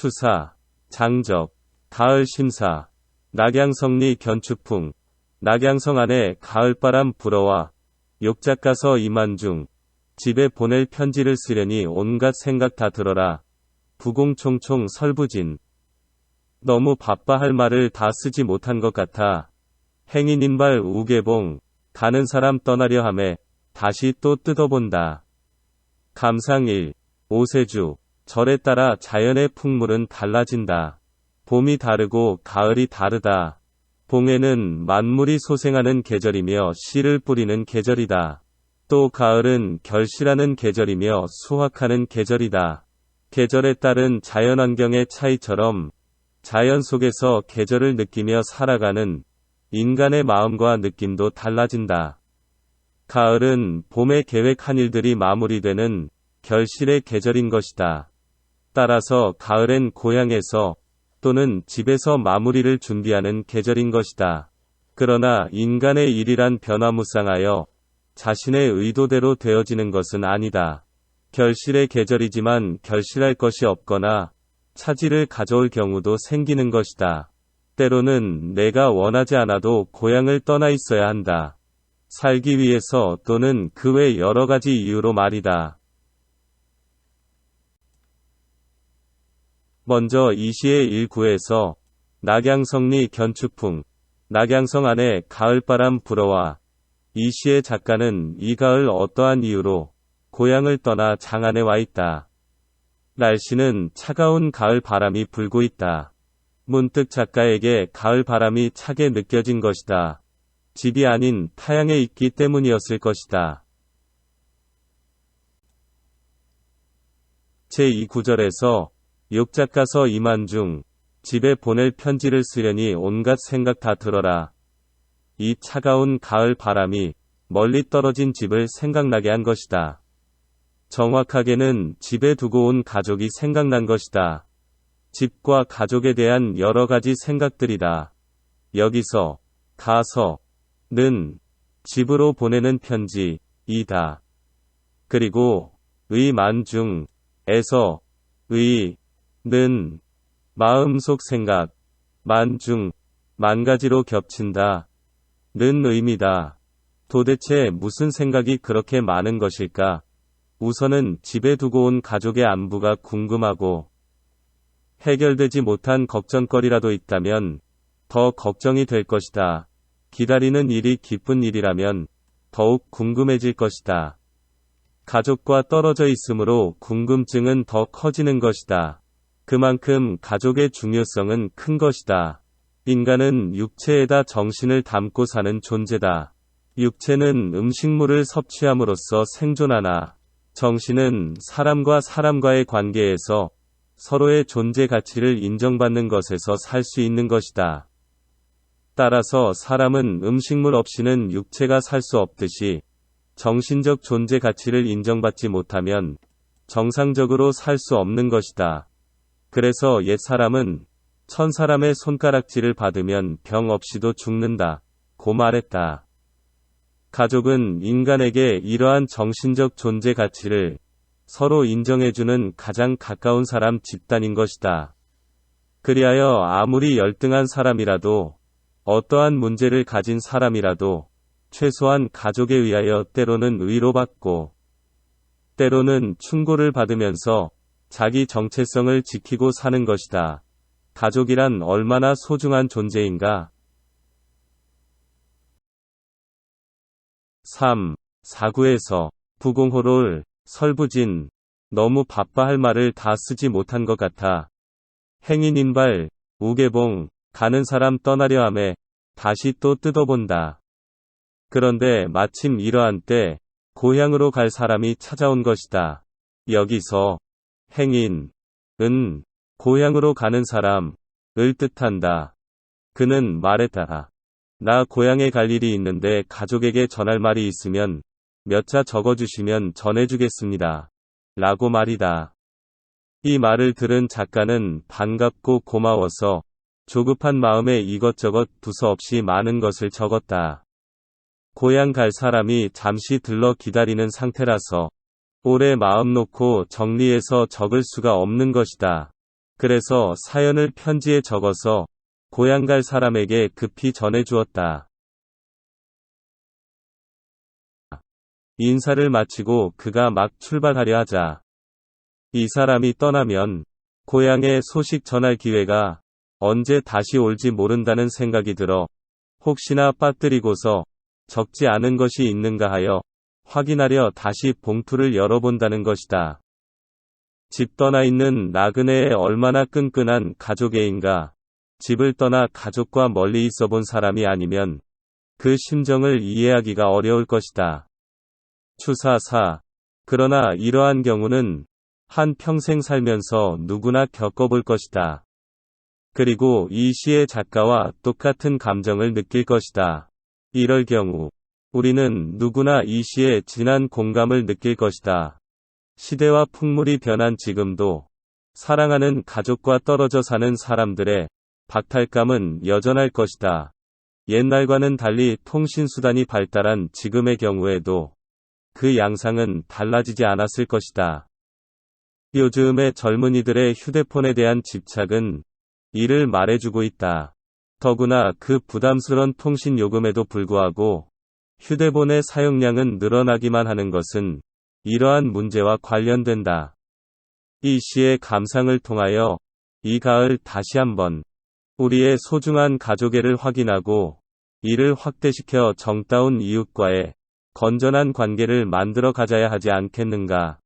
추사, 장적, 가을 심사, 낙양성리 견추풍, 낙양성 안에 가을바람 불어와, 욕작가서 이만중, 집에 보낼 편지를 쓰려니 온갖 생각 다 들어라. 부공총총 설부진. 너무 바빠 할 말을 다 쓰지 못한 것 같아. 행인인발 우계봉, 가는 사람 떠나려 함에, 다시 또 뜯어본다. 감상일, 오세주, 절에 따라 자연의 풍물은 달라진다. 봄이 다르고 가을이 다르다. 봄에는 만물이 소생하는 계절이며 씨를 뿌리는 계절이다. 또 가을은 결실하는 계절이며 수확하는 계절이다. 계절에 따른 자연환경의 차이처럼 자연 속에서 계절을 느끼며 살아가는 인간의 마음과 느낌도 달라진다. 가을은 봄에 계획한 일들이 마무리되는 결실의 계절인 것이다. 따라서 가을엔 고향에서 또는 집에서 마무리를 준비하는 계절인 것이다. 그러나 인간의 일이란 변화무쌍하여 자신의 의도대로 되어지는 것은 아니다. 결실의 계절이지만 결실할 것이 없거나 차질을 가져올 경우도 생기는 것이다. 때로는 내가 원하지 않아도 고향을 떠나 있어야 한다. 살기 위해서 또는 그 외 여러 가지 이유로 말이다. 먼저 이 시의 일구에서 낙양성리 견추풍, 낙양성 안에 가을바람 불어와, 이 시의 작가는 이 가을 어떠한 이유로 고향을 떠나 장안에 와 있다. 날씨는 차가운 가을 바람이 불고 있다. 문득 작가에게 가을 바람이 차게 느껴진 것이다. 집이 아닌 타향에 있기 때문이었을 것이다. 제2구절에서 욕작가서 이만중, 집에 보낼 편지를 쓰려니 온갖 생각 다 들어라. 이 차가운 가을 바람이 멀리 떨어진 집을 생각나게 한 것이다. 정확하게는 집에 두고 온 가족이 생각난 것이다. 집과 가족에 대한 여러 가지 생각들이다. 여기서 가서는 집으로 보내는 편지이다. 그리고 의만중에서 의는 마음속 생각, 만중, 만가지로 겹친다. 는 의미다. 도대체 무슨 생각이 그렇게 많은 것일까? 우선은 집에 두고 온 가족의 안부가 궁금하고 해결되지 못한 걱정거리라도 있다면 더 걱정이 될 것이다. 기다리는 일이 기쁜 일이라면 더욱 궁금해질 것이다. 가족과 떨어져 있으므로 궁금증은 더 커지는 것이다. 그만큼 가족의 중요성은 큰 것이다. 인간은 육체에다 정신을 담고 사는 존재다. 육체는 음식물을 섭취함으로써 생존하나 정신은 사람과 사람과의 관계에서 서로의 존재 가치를 인정받는 것에서 살 수 있는 것이다. 따라서 사람은 음식물 없이는 육체가 살 수 없듯이 정신적 존재 가치를 인정받지 못하면 정상적으로 살 수 없는 것이다. 그래서 옛사람은 천사람의 손가락질을 받으면 병 없이도 죽는다 고 말했다. 가족은 인간에게 이러한 정신적 존재 가치를 서로 인정해주는 가장 가까운 사람 집단인 것이다. 그리하여 아무리 열등한 사람이라도 어떠한 문제를 가진 사람이라도 최소한 가족에 의하여 때로는 위로받고 때로는 충고를 받으면서 자기 정체성을 지키고 사는 것이다. 가족이란 얼마나 소중한 존재인가? 3. 4구에서 부공호롤, 설부진, 너무 바빠 할 말을 다 쓰지 못한 것 같아. 행인인발, 우계봉, 가는 사람 떠나려 함에 다시 또 뜯어본다. 그런데 마침 이러한 때 고향으로 갈 사람이 찾아온 것이다. 여기서 행인은 고향으로 가는 사람을 뜻한다. 그는 말했다. 나 고향에 갈 일이 있는데 가족에게 전할 말이 있으면 몇 자 적어주시면 전해주겠습니다. 라고 말이다. 이 말을 들은 작가는 반갑고 고마워서 조급한 마음에 이것저것 두서없이 많은 것을 적었다. 고향 갈 사람이 잠시 들러 기다리는 상태라서 오래 마음 놓고 정리해서 적을 수가 없는 것이다. 그래서 사연을 편지에 적어서 고향 갈 사람에게 급히 전해주었다. 인사를 마치고 그가 막 출발하려 하자 이 사람이 떠나면 고향에 소식 전할 기회가 언제 다시 올지 모른다는 생각이 들어 혹시나 빠뜨리고서 적지 않은 것이 있는가 하여 확인하려 다시 봉투를 열어본다는 것이다. 집 떠나 있는 나그네의 얼마나 끈끈한 가족애인가. 집을 떠나 가족과 멀리 있어 본 사람이 아니면 그 심정을 이해하기가 어려울 것이다. 추사사. 그러나 이러한 경우는 한 평생 살면서 누구나 겪어볼 것이다. 그리고 이 시의 작가와 똑같은 감정을 느낄 것이다. 이럴 경우 우리는 누구나 이 시에 진한 공감을 느낄 것이다. 시대와 풍물이 변한 지금도 사랑하는 가족과 떨어져 사는 사람들의 박탈감은 여전할 것이다. 옛날과는 달리 통신수단이 발달한 지금의 경우에도 그 양상은 달라지지 않았을 것이다. 요즘의 젊은이들의 휴대폰에 대한 집착은 이를 말해주고 있다. 더구나 그 부담스러운 통신 요금에도 불구하고 휴대폰의 사용량은 늘어나기만 하는 것은 이러한 문제와 관련된다. 이 시의 감상을 통하여 이 가을 다시 한번 우리의 소중한 가족애를 확인하고 이를 확대시켜 정다운 이웃과의 건전한 관계를 만들어 가자야 하지 않겠는가.